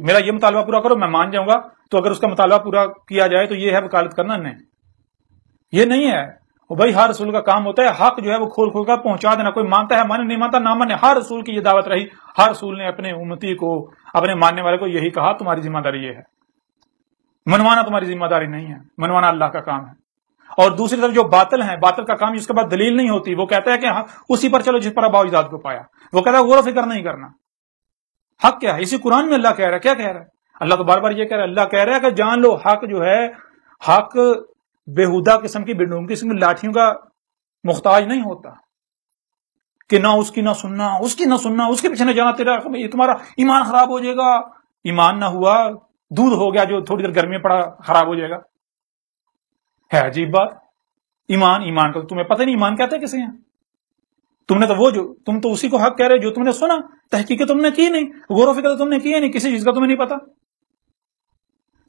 میرا یہ مطالبہ پورا کرو میں مان جاؤں گا، تو اگر اس کا مطالبہ پورا کیا جائے تو یہ ہے وکالت کرنا؟ نہیں، یہ نہیں ہے۔ بھائی ہر رسول کا کام ہوتا ہے حق جو ہے وہ کھول کھول کر پہنچا دینا، کوئی مانتا ہے مانے، نہیں مانتا نہ مانے، ہر رسول کی یہ دعوت رہی، ہر رسول نے اپنے امتی کو، اپنے ماننے والے کو یہی کہا تمہاری ذمہ داری یہ ہے، منوانا تمہاری ذمہ داری نہیں ہے، منوانا اللہ کا کام ہے۔ اور دوسری طرف جو باطل ہیں، باطل کا کام جس کے بعد دلیل نہیں ہوتی، وہ کہتا ہے کہ اسی پر چلو جس پر ابا اجداد کو پایا، وہ کہتا ہے غور و فکر نہیں کرنا۔ حق کیا ہے؟ اسی قرآن میں اللہ کہہ رہا ہے، کیا کہہ رہا ہے اللہ؟ تو بار بار یہ کہہ رہا ہے، اللہ کہہ رہا ہے کہ جان لو حق جو ہے، حق بےہودہ قسم کی بے قسم کی لاٹھیوں کا محتاج نہیں ہوتا کہ نہ اس کی نہ سننا، اس کی نہ سننا، اس کے پیچھے نہ جانا، تمہارا ایمان خراب ہو جائے گا۔ ایمان نہ ہوا، دودھ ہو گیا جو تھوڑی دیر گرمی میں پڑا خراب ہو جائے گا۔ ہے عجیب بات، ایمان کا تمہیں پتہ نہیں ایمان کہتے کسے ہیں؟ تم نے تو تم تو اسی کو حق کہہ رہے جو تم نے سنا، تحقیق تم نے کی نہیں، غور و فکر تم نے کی نہیں، کسی چیز کا تمہیں نہیں پتا۔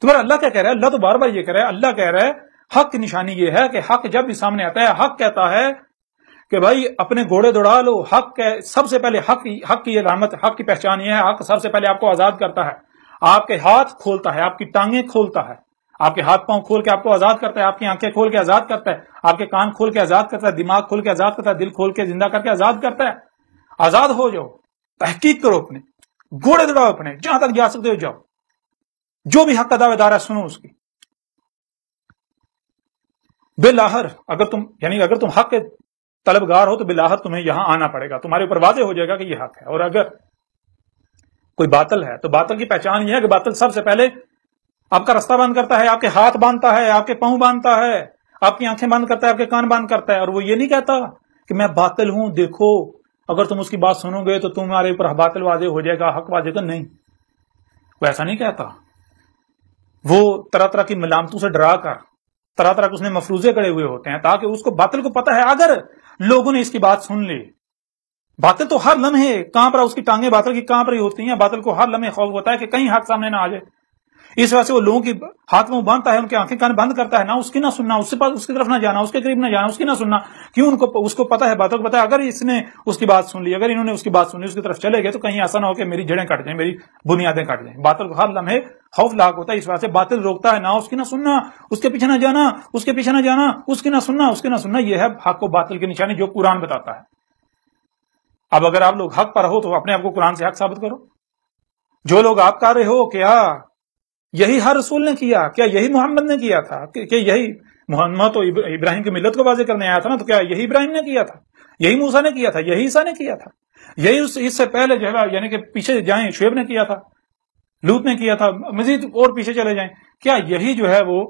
تمہارا اللہ کیا کہہ رہا ہے؟ اللہ تو بار بار یہ کہہ رہا ہے، اللہ کہہ رہا ہے حق کی نشانی یہ ہے کہ حق جب بھی سامنے آتا ہے، حق کہتا ہے کہ بھائی اپنے گھوڑے دوڑا لو، حق سب سے پہلے حق کی علامت، حق کی پہچان یہ ہے، حق سب سے پہلے آپ کو آزاد کرتا ہے، آپ کے ہاتھ کھولتا ہے، آپ کی ٹانگیں کھولتا ہے، آپ کے ہاتھ پاؤں کھول کے آپ کو آزاد کرتا ہے، آپ کی آنکھیں کھول کے آزاد کرتا ہے، آپ کے کان کھول کے آزاد کرتا ہے، دماغ کھول کے آزاد کرتا ہے، دل کھول کے زندہ کر کے آزاد کرتا ہے۔ آزاد ہو جاؤ، تحقیق کرو، اپنے گھوڑے دوڑاؤ، اپنے جہاں تک جا سکتے ہو جاؤ، جو بھی حق کا دعوے دار ہے سنو اس کی۔ بالآخر اگر تم حق کے طلبگار ہو تو بالآخر تمہیں یہاں آنا پڑے گا، تمہارے اوپر واضح ہو جائے گا کہ یہ حق ہے۔ اور اگر کوئی باطل ہے تو باطل کی پہچان یہ ہے کہ باطل سب سے پہلے آپ کا رستہ بند کرتا ہے، آپ کے ہاتھ باندھتا ہے، آپ کے پاؤں باندھتا ہے، آپ کی آنکھیں بند کرتا ہے، آپ کے کان بند کرتا ہے، اور وہ یہ نہیں کہتا کہ میں باطل ہوں، دیکھو اگر تم اس کی بات سنو گے تو تمہارے اوپر باطل واضح ہو جائے گا، حق واضح ہوگا، نہیں، وہ ایسا نہیں کہتا۔ وہ طرح طرح کی ملامتوں سے ڈرا کر، طرح طرح کے اس نے مفروضے کڑے ہوئے ہوتے ہیں تاکہ اس کو باطل کو پتا ہے اگر لوگوں نے اس کی بات سن لی، باطل تو ہر لمحے کانپ رہا، اس کی ٹانگیں باطل کی کانپ رہی ہوتی ہیں، باطل کو ہر لمحے خوف ہوتا ہے کہ کہیں حق سامنے نہ آ جائے، اس وجہ سے وہ لوگوں کی ہاتھ میں باندھتا ہے، ان کی آنکھیں کان بند کرتا ہے، نہ اس کی نہ سننا، اس کی طرف نہ جانا، اس کے قریب نہ جانا، اس کی نہ سننا۔ کیوں؟ اس کو پتا ہے، باطل کو پتا ہے اگر اس نے اس کی بات سن لی، اگر انہوں نے اس کی بات سن لی، اس کی طرف چلے گئے تو کہیں ایسا نہ ہو کہ میری جڑیں کٹ جائیں، میری بنیادیں کٹ جائیں۔ باطل کو ہر لمحے خوف لاحق ہوتا ہے، اس وجہ سے باطل روکتا ہے، نہ اس کی نہ سننا، اس کے پیچھے نہ جانا، اس کے پیچھے نہ جانا، اس کی نہ سننا، اس کی نہ سننا۔ یہ ہے حق و باطل کی نشانی جو قرآن بتاتا ہے۔ اب اگر آپ لوگ حق پر ہو تو اپنے آپ کو قرآن سے حق ثابت کرو۔ جو لوگ آپ کہہ رہے ہو کیا یہی ہر رسول نے کیا، کیا یہی محمد نے کیا تھا، کہ یہی محمد تو ابراہیم کی ملت کو واضح کرنے آیا تھا نا، تو کیا یہی ابراہیم نے کیا تھا، یہی موسیٰ نے کیا تھا، یہی عیسیٰ نے کیا تھا، یہی اس سے پہلے جو ہے یعنی کہ پیچھے جائیں شعیب نے کیا تھا، لوط نے کیا تھا، مزید اور پیچھے چلے جائیں، کیا یہی جو ہے وہ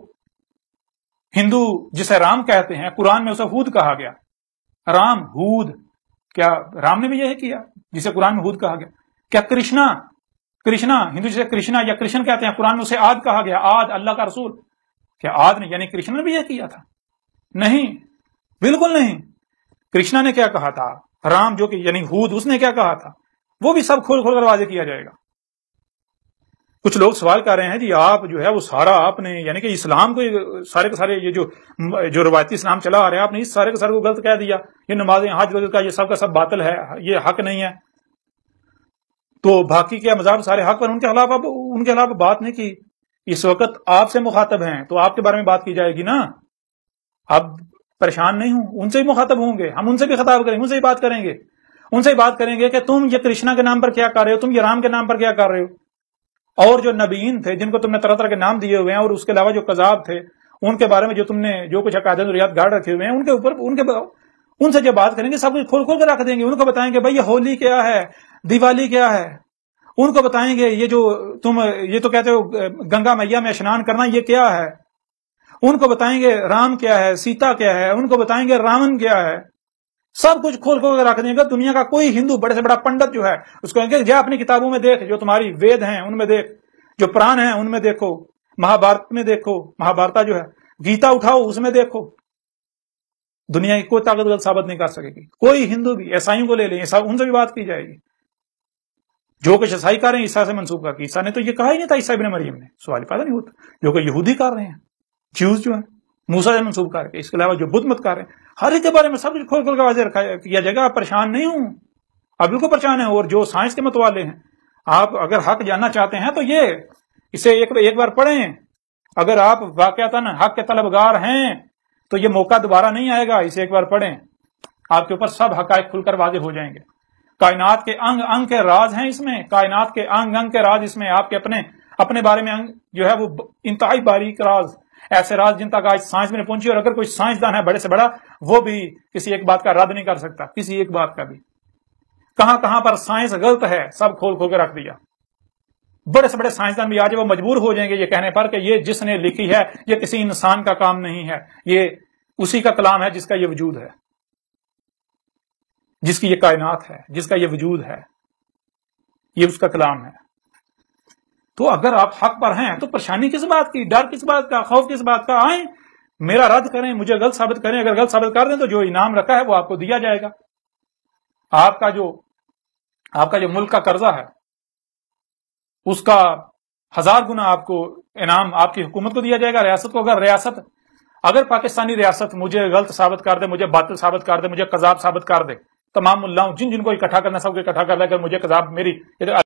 ہندو جسے رام کہتے ہیں، قرآن میں اسے ہود کہا گیا، رام ہود، کیا رام نے بھی یہی کیا جسے قرآن میں ہود کہا گیا؟ کیا کرشنا ہندو جسے کرشنا یا کرشن کہتے ہیں، قرآن میں اسے عاد کہا گیا، عاد اللہ کا رسول، کیا عاد نے یعنی کرشنا نے بھی یہ کیا تھا؟ نہیں، بالکل نہیں۔ کرشنا نے کیا کہا تھا، رام جو کہ یعنی ہود، اس نے کیا کہا تھا، وہ بھی سب کھول کھول کر واضح کیا جائے گا۔ کچھ لوگ سوال کر رہے ہیں جی آپ جو ہے وہ سارا آپ نے یعنی کہ اسلام کو سارے کے سارے یہ جو روایتی اسلام چلا آ رہا ہے آپ نے اس سارے کے سارے کو غلط کہہ دیا، یہ نمازیں حج وغیرہ کا یہ سب کا سب باطل ہے، یہ حق نہیں ہے، تو باقی کیا مذاہب سارے حق پر، ان کے خلاف بات نہیں کی۔ اس وقت آپ سے مخاطب ہیں تو آپ کے بارے میں بات کی جائے گی نا، اب پریشان نہیں ہوں، ان سے بھی مخاطب ہوں گے، ہم ان سے بھی خطاب کریں گے، ان سے بھی بات کریں گے، ان سے بھی بات کریں گے کہ تم یہ کرشنا کے نام پر کیا کر رہے ہو، تم یہ رام کے نام پر کیا کر رہے ہو، اور جو نبیین تھے جن کو تم نے طرح طرح کے نام دیے ہوئے ہیں، اور اس کے علاوہ جو کذاب تھے ان کے بارے میں جو تم نے جو کچھ عقائد ریات گاڑ رکھے ہوئے ہیں، ان کے اوپر ان سے جب بات کریں گے سب کچھ کھول کھول کے رکھ دیں گے، ان کو بتائیں گے بھائی یہ ہولی کیا ہے، دیوالی کیا ہے، ان کو بتائیں گے یہ جو تم یہ تو کہتے ہو گنگا میاں میں اسنان کرنا یہ کیا ہے، ان کو بتائیں گے رام کیا ہے، سیتا کیا ہے، ان کو بتائیں گے راون کیا ہے، سب کچھ کھول کھول کے رکھ دیں گے۔ دنیا کا کوئی ہندو بڑے سے بڑا پنڈت جو ہے اس کو کہیں گے جا اپنی کتابوں میں دیکھ، جو تمہاری وید ہیں ان میں دیکھ، جو پران ہیں ان میں دیکھو، مہابھارت میں دیکھو، مہابھارتا جو ہے، گیتا اٹھاؤ اس میں دیکھو، دنیا کی کوئی طاقت غلط ثابت نہیں کر سکے گی۔ کوئی ہندو بھی، عیسائیوں کو لے لیں، ان سے بھی بات کی جائے گی، جو کچھ عیسائی کر رہے ہیں عیسیٰ سے منسوب کر کے، عیسیٰ نے تو یہ کہا ہی نہیں تھا، عیسیٰ ابن مریم نے، سوال پیدا نہیں ہوتا، جو کہ یہودی کر رہے ہیں، جیوز جو ہیں موسیٰ سے منسوب کر کے، اس کے علاوہ جو بدھ مت کر رہے ہیں، ہر ایک کے بارے میں سب کچھ کھول کھول کے واضح رکھا کیا جائے گا۔ آپ پریشان نہیں ہوں، آپ بالکل پریشان ہیں، اور جو سائنس کے متوالے ہیں آپ اگر حق جاننا چاہتے ہیں تو یہ اسے ایک بار پڑھیں. اگر آپ واقعتاً حق کے طلبگار ہیں تو یہ موقع دوبارہ نہیں آئے گا. اسے ایک بار پڑھیں, آپ کے اوپر سب حقائق کھل کر واضح ہو جائیں گے. کائنات کے انگ انگ کے راز ہیں اس میں, کائنات کے انگ انگ کے راز اس میں. آپ کے اپنے بارے میں جو ہے وہ انتہائی باریک راز, ایسے راز جن تک آج سائنس میں پہنچی, اور اگر کوئی سائنسدان ہے بڑے سے بڑا, وہ بھی کسی ایک بات کا رد نہیں کر سکتا, کسی ایک بات کا بھی. کہاں کہاں پر سائنس غلط ہے سب کھول کھول کے رکھ دیا. بڑے سے بڑے سائنسدان بھی آج وہ مجبور ہو جائیں گے یہ کہنے پر کہ یہ جس نے لکھی ہے یہ کسی انسان کا کام نہیں ہے, یہ اسی کا کلام ہے جس کا یہ وجود ہے, جس کی یہ کائنات ہے, جس کا یہ وجود ہے, یہ اس کا کلام ہے. تو اگر آپ حق پر ہیں تو پریشانی کس بات کی, ڈر کس بات کا, خوف کس بات کا؟ آئیں میرا رد کریں, مجھے غلط ثابت کریں. اگر غلط ثابت کر دیں تو جو انعام رکھا ہے وہ آپ کو دیا جائے گا. آپ کا جو ملک کا قرضہ ہے اس کا 1000 گنا آپ کو انعام آپ کی حکومت کو دیا جائے گا, ریاست کو. اگر پاکستانی ریاست مجھے غلط ثابت کر دے, مجھے باطل ثابت کر دے, مجھے قذاب ثابت کر دے, تمام ملاؤں جن کو اکٹھا کرنا سب کو اکٹھا کر لے کر مجھے قذاب میری